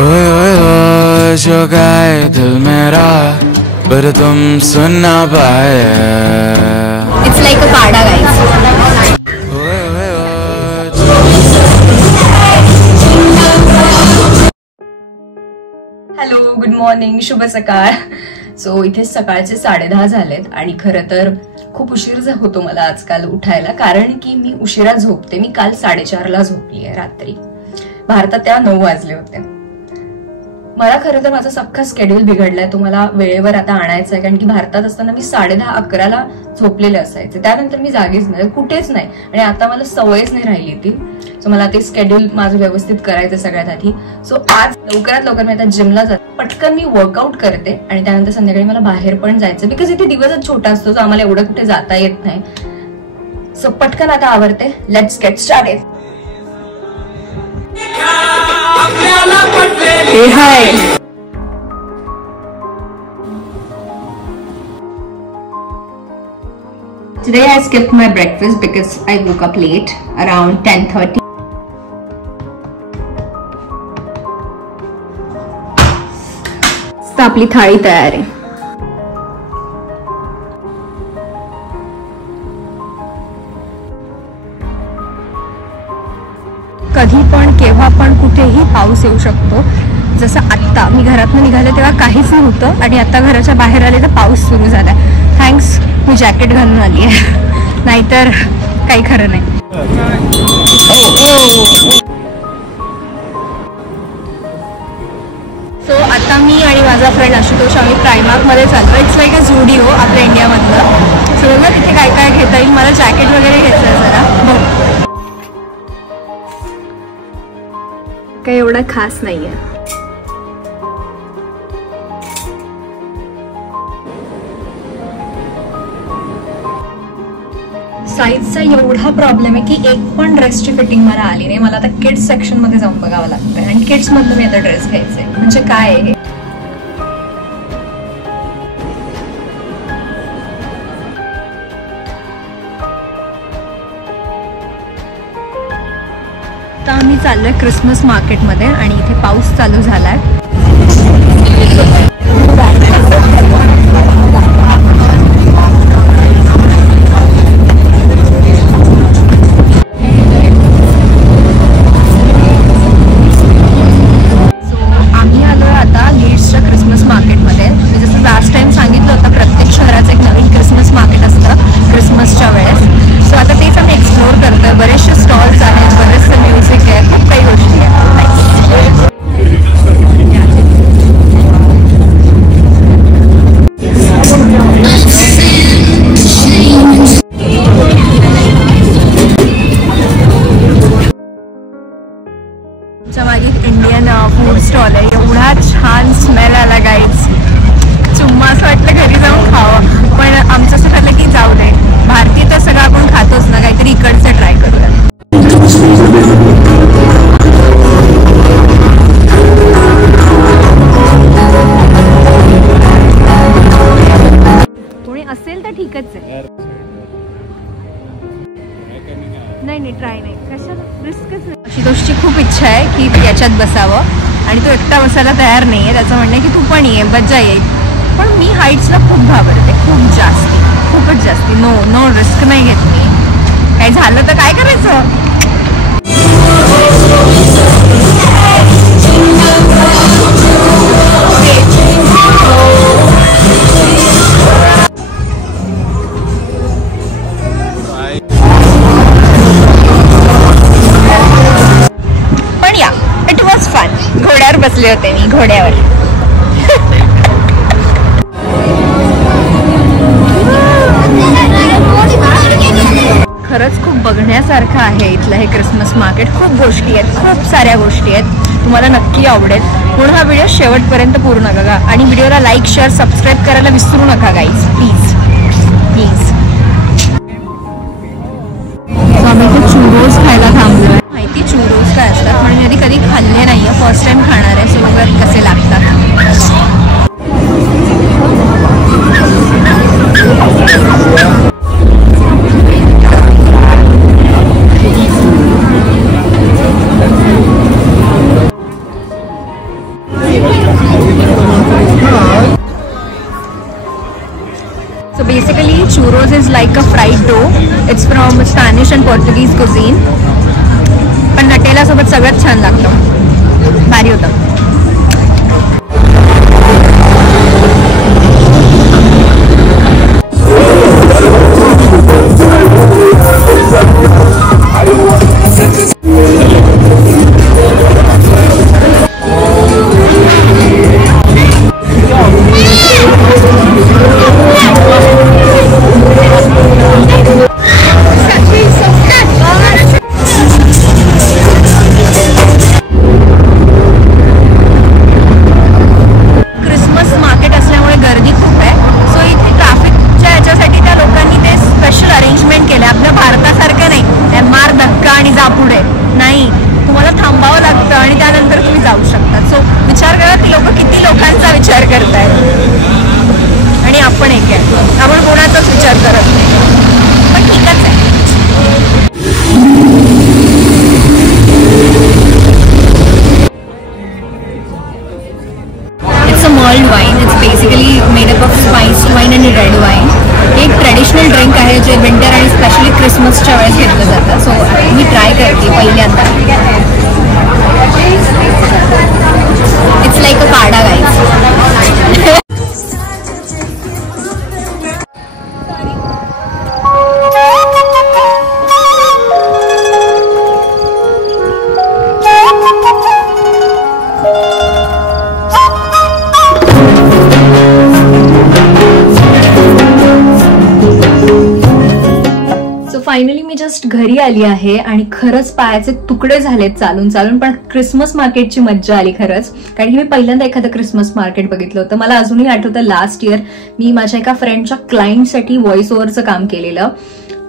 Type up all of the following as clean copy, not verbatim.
ओए ओए ओए जो गाए दिल मेरा पर तुम सुन ना पाए. It's like a pada, guys. ओए ओए ओए हॅलो, गुड मॉर्निंग, शुभ सकाळ. सो इथे सकाळचे 10:30 झालेत आणि खरं तर खूप उशीर होतो मला आजकाल उठायला, कारण की मी उशिरा झोपते. मी काल 4:30ला झोपली आहे रात्री. भारतात तेव्हा 9 वाजले होते. मला खरं तर माझा सख्खा शेड्यूल बिघडलाय. तो मला वेळेवर आता आणायचा आहे, कारण की भारतात असताना मी 10:30-11ला झोपलेले असायचे. त्यानंतर मी जागीच नाही, कुठेच नाही, आणि आता मला सवयच नाही राहिली ती. सो मला ते शेड्यूल माझं व्यवस्थित करायचं सगळ्यात आधी. सो आज लवकरात लवकर मी आता जिमला जाते, पटकन मी वर्कआउट करते आणि त्यानंतर संध्याकाळी मला बाहेर पण जायचं, बिकॉज इथे दिवसच छोटा असतो, सो आम्हाला एवढं कुठे जाता येत नाही. सो पटकन आता आवरते. Let's get started. Hey, hi. Today I skipped my breakfast because I woke up late, around 10:30. आपली थाळी तयार आहे. कधी पण केव्हा पण कुठेही पाऊस येऊ शकतो. जसं आत्ता मी घरातून निघाले तेव्हा काहीच नव्हतं आणि आता घराच्या बाहेर आले तर पाऊस सुरू झाला. थँक्स मी जॅकेट घालून आली आहे, नाहीतर काही खरं नाही. सो आता मी आणि माझा फ्रेंड आशुतोष आम्ही प्रायमार्कमध्ये चाललो. इट्स लाईक अ झुडिओ आपल्या इंडियामधलं. सो बघा तिथे काय काय घेता येईल. मला जॅकेट वगैरे घ्यायचं आहे जरा. बघ, काही एवढं खास नाहीये. साईजचा एवढा प्रॉब्लेम आहे की एक पण ड्रेसची फिटिंग मला आली नाही. मला आता किड्स सेक्शन मध्ये जाऊन बघावं लागतंय आणि किड्स मधलं मी आता ड्रेस घ्यायचंय. म्हणजे काय आहे, आता आम्ही चाललोय क्रिसमस मार्केटमध्ये आणि इथे पाऊस चालू झालाय. आम्ही आलोय आता लीड्सच्या क्रिसमस मार्केटमध्ये. मी जसं लास्ट टाइम सांगितलं होतं, प्रत्येक शहराचं एक नवीन क्रिसमस मार्केट असतं क्रिसमसच्या वेळेस. सो आता तेच आम्ही एक्सप्लोर करतोय. बरेचसे स्टॉल्स आहेत, बरेचसे म्युझिक आहे, खूप काही गोष्टी आहेत. मागे इंडियन फूड स्टॉल आहे. एवढा छान स्मेल आला गाईज. चुम्मा असं वाटलं घरी जाऊन खावं, पण आमचं असं ठरलं की जाऊ दे, भारतीय तर सगळं आपण खातोच ना, काहीतरी इकडचं ट्राय करूया. कोणी असेल तर ठीकच आहे. नाही ट्राय नाही, कशाला रिस्कच नाही. आशुतोषची खूप इच्छा आहे की याच्यात बसावं आणि तो एकटा बसायला तयार नाही आहे. त्याचं म्हणणं आहे की तू पण ये, मज्जा येईल. पण मी हाईट्सला खूप घाबरते, खूपच जास्ती. नो रिस्क नाही घेत मी. काही झालं तर काय करायचं. पण या, इट वॉज फन. घोड्यावर बसले होते मी, घोड्यावर. खरंच खूप बघण्यासारखं आहे इथलं हे क्रिसमस मार्केट. खूप गोष्टी आहेत, खूप साऱ्या गोष्टी आहेत. तुम्हाला नक्की आवडेल. म्हणून हा व्हिडिओ शेवटपर्यंत पूर्ण बघा आणि व्हिडिओला लाईक, शेअर, सबस्क्राईब करायला विसरू नका गाईज, प्लीज. आम्ही इथे चुरोज खायला थांबलोय. माहिती चुरोज काय असतात, पण मी कधी खाल्ले नाहीये, फर्स्ट टाइम खाणार आहे. सो बघा कसे लागतात. So basically churros is like a fried dough. It's from Spanish and Portuguese cuisine. पण नटेला सोबत सगळ्यात छान लागतं, भारी होतं. एक ट्रेडिशनल ड्रिंक आहे जे विंटर आणि स्पेशली क्रिसमसच्या वेळेस घेतलं जातं. सो मी ट्राय करते पहिल्यांदा. इट्स लाईक अ काढा गाईज. फायनली मी जस्ट घरी आली आहे आणि खरंच पायाचे तुकडे झालेत चालून चालून, पण क्रिसमस मार्केटची मज्जा आली खरंच. कारण की मी पहिल्यांदा एखादं क्रिसमस मार्केट बघितलं होतं. मला अजूनही आठवतं लास्ट इयर मी माझ्या एका फ्रेंडच्या क्लायंटसाठी व्हॉइस ओव्हरचं काम केलेलं.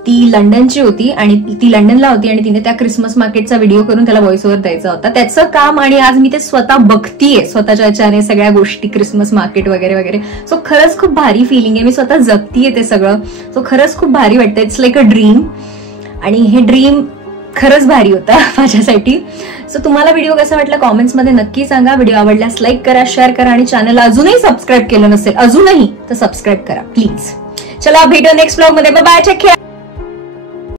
ती लंडनची होती आणि ती लंडनला होती आणि तिने त्या क्रिसमस मार्केटचा व्हिडिओ करून त्याला व्हॉइस ओव्हर द्यायचा होता. त्याचं काम आणि आज मी ते स्वतः बघतीये स्वतःच्या याच्याने सगळ्या गोष्टी, क्रिसमस मार्केट वगैरे वगैरे. सो खरंच खूप भारी फिलिंग आहे. मी स्वतः जगतीये ते सगळं. सो खरंच खूप भारी वाटतं. It's like a dream. आणि हे ड्रीम खरंच भारी होता माझ्यासाठी. सो तुम्हाला व्हिडिओ कसा वाटला कॉमेंट्समध्ये नक्की सांगा. व्हिडिओ आवडल्यास लाईक करा, शेअर करा आणि चॅनलला अजूनही सबस्क्राईब केलं नसेल अजूनही तर सबस्क्राईब करा प्लीज. चला भेटू नेक्स्ट ब्लॉग मध्ये. Bye, take care.